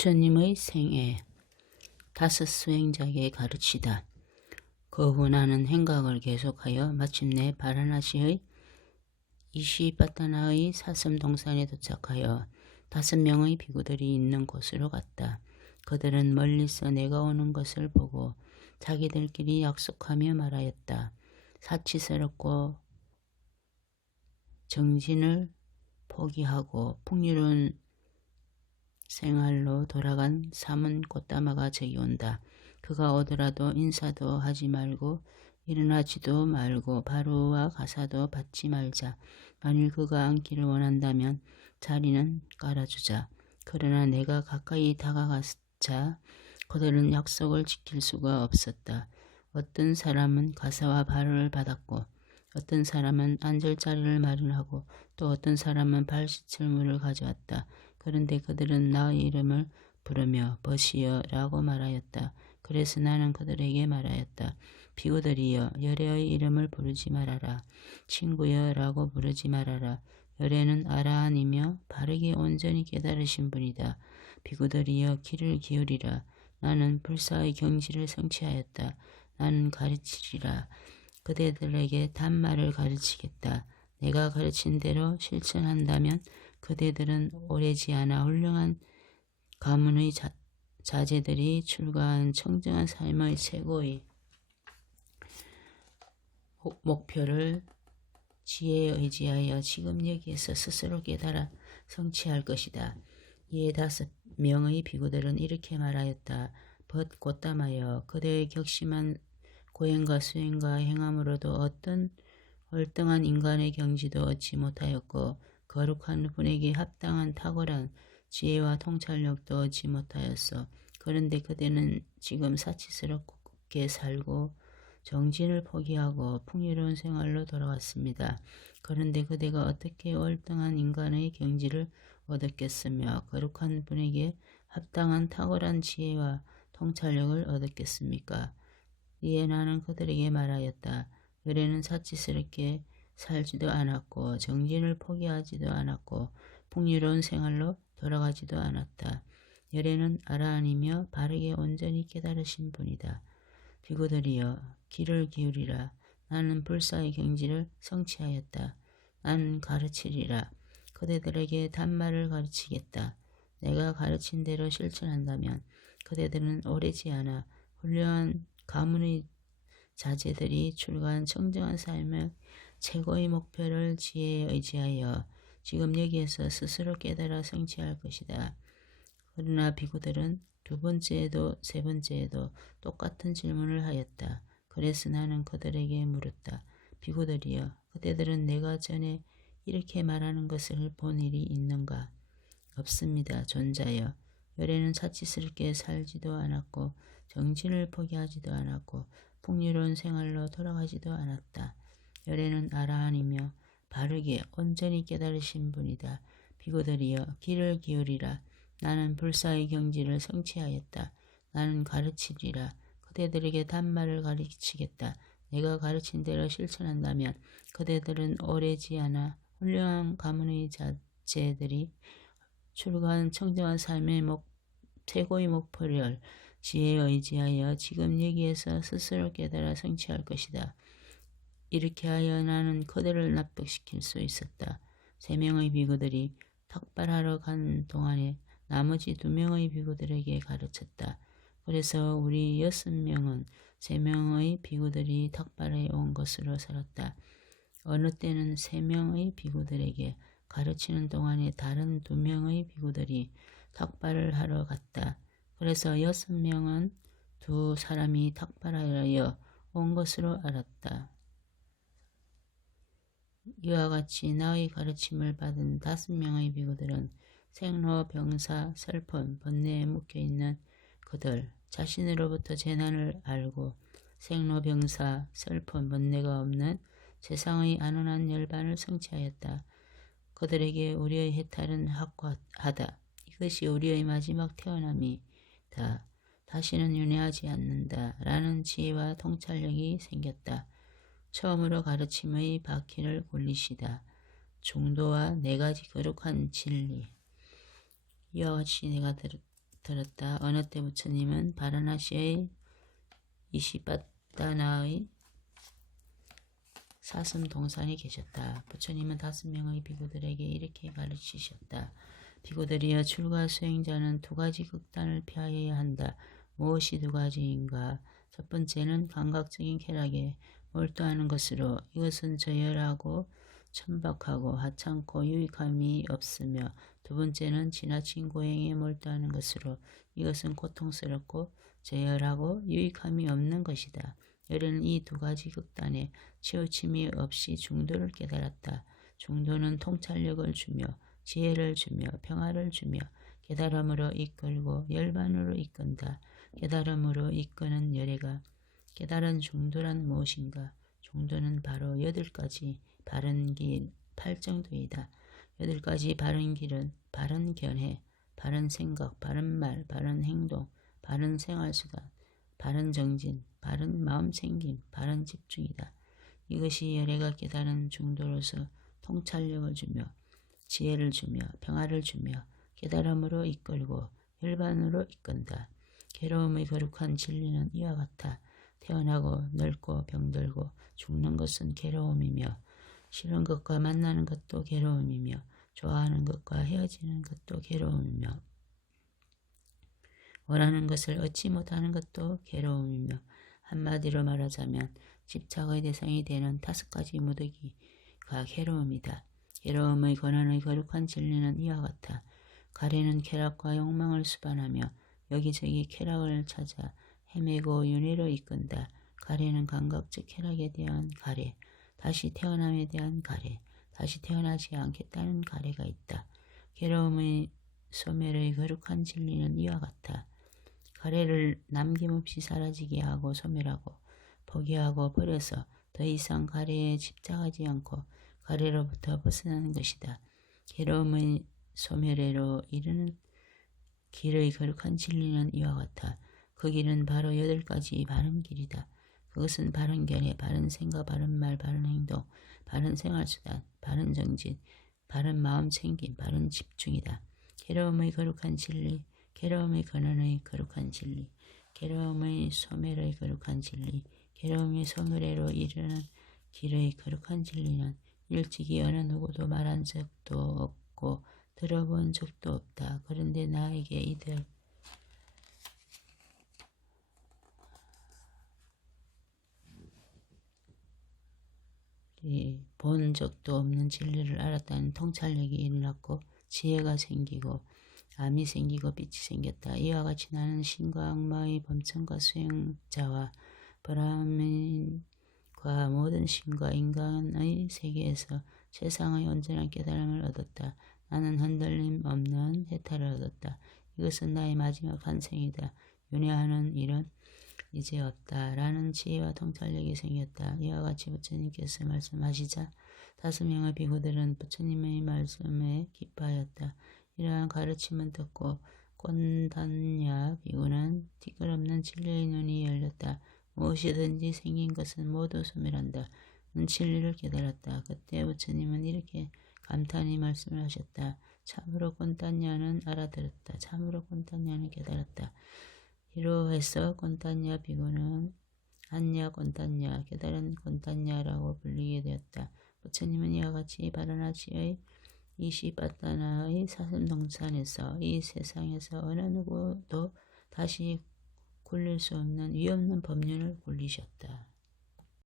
부처님의 생애. 다섯 수행자에게 가르치다. 그 후 나는 행각을 계속하여 마침내 바라나시의 이시바타나의 사슴동산에 도착하여 5명의 비구들이 있는 곳으로 갔다. 그들은 멀리서 내가 오는 것을 보고 자기들끼리 약속하며 말하였다. 사치스럽고 정진을 포기하고 풍요로운 생활로 돌아간 삼은 꽃다마가 저기 온다. 그가 오더라도 인사도 하지 말고 일어나지도 말고 바로와 가사도 받지 말자. 만일 그가 앉기를 원한다면 자리는 깔아주자. 그러나 내가 가까이 다가가자 그들은 약속을 지킬 수가 없었다. 어떤 사람은 가사와 바로를 받았고 어떤 사람은 앉을 자리를 마련하고 또 어떤 사람은 발 씻을 물을 가져왔다. 그런데 그들은 나의 이름을 부르며 버시여 라고 말하였다. 그래서 나는 그들에게 말하였다. 비구들이여 열애의 이름을 부르지 말아라. 친구여 라고 부르지 말아라. 열애는 아라한이며 바르게 온전히 깨달으신 분이다. 비구들이여 귀를 기울이라. 나는 불사의 경지를 성취하였다. 나는 가르치리라. 그대들에게 단말을 가르치겠다. 내가 가르친 대로 실천한다면 그대들은 오래지 않아 훌륭한 가문의 자제들이 출가한 청정한 삶의 최고의 목표를 지혜에 의지하여 지금 여기에서 스스로 깨달아 성취할 것이다. 이에 5명의 비구들은 이렇게 말하였다. 벗 곧담하여 그대의 격심한 고행과 수행과 행함으로도 어떤 월등한 인간의 경지도 얻지 못하였고 거룩한 분에게 합당한 탁월한 지혜와 통찰력도 얻지 못하였어. 그런데 그대는 지금 사치스럽게 살고 정진을 포기하고 풍요로운 생활로 돌아왔습니다. 그런데 그대가 어떻게 월등한 인간의 경지를 얻었겠으며 거룩한 분에게 합당한 탁월한 지혜와 통찰력을 얻었겠습니까? 이에 나는 그들에게 말하였다. 열애는 사치스럽게 살지도 않았고 정진을 포기하지도 않았고 풍요로운 생활로 돌아가지도 않았다. 열애는 아라한이며 바르게 온전히 깨달으신 분이다. 비구들이여 귀를 기울이라. 나는 불사의 경지를 성취하였다. 나는 가르치리라. 그대들에게 단말을 가르치겠다. 내가 가르친 대로 실천한다면 그대들은 오래지 않아 훌륭한 가문의 자제들이 출가한 청정한 삶의 최고의 목표를 지혜에 의지하여 지금 여기에서 스스로 깨달아 성취할 것이다. 그러나 비구들은 두 번째에도 세 번째에도 똑같은 질문을 하였다. 그래서 나는 그들에게 물었다. 비구들이여, 그대들은 내가 전에 이렇게 말하는 것을 본 일이 있는가? 없습니다. 존자여. 열애는 사치스럽게 살지도 않았고 정진을 포기하지도 않았고 풍요로운 생활로 돌아가지도 않았다. 열애는 아라한이며 바르게 온전히 깨달으신 분이다. 비구들이여 귀를 기울이라. 나는 불사의 경지를 성취하였다. 나는 가르치리라. 그대들에게 단말을 가르치겠다. 내가 가르친 대로 실천한다면 그대들은 오래지 않아 훌륭한 가문의 자제들이 출가한 청정한 삶의 최고의 목표를 지혜에 의지하여 지금 여기에서 스스로 깨달아 성취할 것이다. 이렇게 하여 나는 그들을 납득시킬 수 있었다. 3명의 비구들이 탁발하러 간 동안에 나머지 2명의 비구들에게 가르쳤다. 그래서 우리 6명은 3명의 비구들이 탁발해 온 것으로 살았다. 어느 때는 3명의 비구들에게 가르치는 동안에 다른 2명의 비구들이 탁발을 하러 갔다. 그래서 6명은 2사람이 탁발하여 온 것으로 알았다. 이와 같이 나의 가르침을 받은 5명의 비구들은 생로, 병사, 슬픔, 번뇌에 묶여있는 그들 자신으로부터 재난을 알고 생로, 병사, 슬픔, 번뇌가 없는 세상의 안온한 열반을 성취하였다. 그들에게 우리의 해탈은 확고하다. 이것이 우리의 마지막 태어남이다. 다시는 윤회하지 않는다. 라는 지혜와 통찰력이 생겼다. 처음으로 가르침의 바퀴를 굴리시다. 중도와 4가지 거룩한 진리. 이와 같이 내가 들었다. 어느 때 부처님은 바라나시의 이시바다나의 사슴 동산에 계셨다. 부처님은 5명의 비구들에게 이렇게 가르치셨다. 비구들이여, 출가 수행자는 2가지 극단을 피하여야 한다. 무엇이 2가지인가? 첫 번째는 감각적인 쾌락에 몰두하는 것으로, 이것은 저열하고 천박하고 하찮고 유익함이 없으며, 2번째는 지나친 고행에 몰두하는 것으로, 이것은 고통스럽고 저열하고 유익함이 없는 것이다. 열애는 이 2가지 극단에 치우침이 없이 중도를 깨달았다. 중도는 통찰력을 주며 지혜를 주며 평화를 주며 깨달음으로 이끌고 열반으로 이끈다. 깨달음으로 이끄는 열애가 깨달은 중도란 무엇인가? 중도는 바로 8가지 바른 길 8정도이다. 8가지 바른 길은 바른 견해, 바른 생각, 바른 말, 바른 행동, 바른 생활수단, 바른 정진, 바른 마음 챙김, 바른 집중이다. 이것이 열애가 깨달은 중도로서 통찰력을 주며 지혜를 주며 평화를 주며 깨달음으로 이끌고 열반으로 이끈다. 괴로움의 거룩한 진리는 이와 같아. 태어나고 늙고 병들고 죽는 것은 괴로움이며, 싫은 것과 만나는 것도 괴로움이며, 좋아하는 것과 헤어지는 것도 괴로움이며, 원하는 것을 얻지 못하는 것도 괴로움이며, 한마디로 말하자면 집착의 대상이 되는 5가지 무더기가 괴로움이다. 괴로움의 권한의 거룩한 진리는 이와 같아. 가래는 쾌락과 욕망을 수반하며 여기저기 쾌락을 찾아 헤매고 윤회로 이끈다. 가래는 감각적 쾌락에 대한 가래, 다시 태어남에 대한 가래, 다시 태어나지 않겠다는 가래가 있다. 괴로움의 소멸의 거룩한 진리는 이와 같아. 가래를 남김없이 사라지게 하고 소멸하고 포기하고 버려서 더 이상 가래에 집착하지 않고 가래로부터 벗어나는 것이다. 괴로움의 소멸에로 이르는 길의 거룩한 진리는 이와 같아. 그 길은 바로 8가지 바른 길이다. 그것은 바른 견해, 바른 생각, 바른 말, 바른 행동, 바른 생활수단, 바른 정진, 바른 마음 챙김, 바른 집중이다. 괴로움의 거룩한 진리, 괴로움의 근원의 거룩한 진리, 괴로움의 소멸의 거룩한 진리, 괴로움의 소멸에로 이르는 길의 거룩한 진리는 일찍이 어느 누구도 말한 적도 없고 들어본 적도 없다. 그런데 나에게 이들 본 적도 없는 진리를 알았다는 통찰력이 일어났고 지혜가 생기고 암이 생기고 빛이 생겼다. 이와 같이 나는 신과 악마의 범천과 수행자와 브라민과 모든 신과 인간의 세계에서 세상의 온전한 깨달음을 얻었다. 나는 흔들림 없는 해탈을 얻었다. 이것은 나의 마지막 환생이다. 윤회하는 일은 이제 없다. 라는 지혜와 통찰력이 생겼다. 이와 같이 부처님께서 말씀하시자 5명의 비구들은 부처님의 말씀에 기뻐하였다. 이러한 가르침을 듣고 꼰단냐 비구는 티끌없는 진리의 눈이 열렸다. 무엇이든지 생긴 것은 모두 소멸한다. 는 진리를 깨달았다. 그때 부처님은 이렇게 감탄히 말씀을 하셨다. 참으로 꼰단냐는 알아들었다. 참으로 꼰단냐는 깨달았다. 이로해서 꼰단냐 비구는 안냐 꼰단냐 깨달은 꼰단냐라고 불리게 되었다. 부처님은 이와 같이 바라나시의 이시바다나의 사슴동산에서 이 세상에서 어느 누구도 다시 굴릴 수 없는 위없는 법륜을 굴리셨다.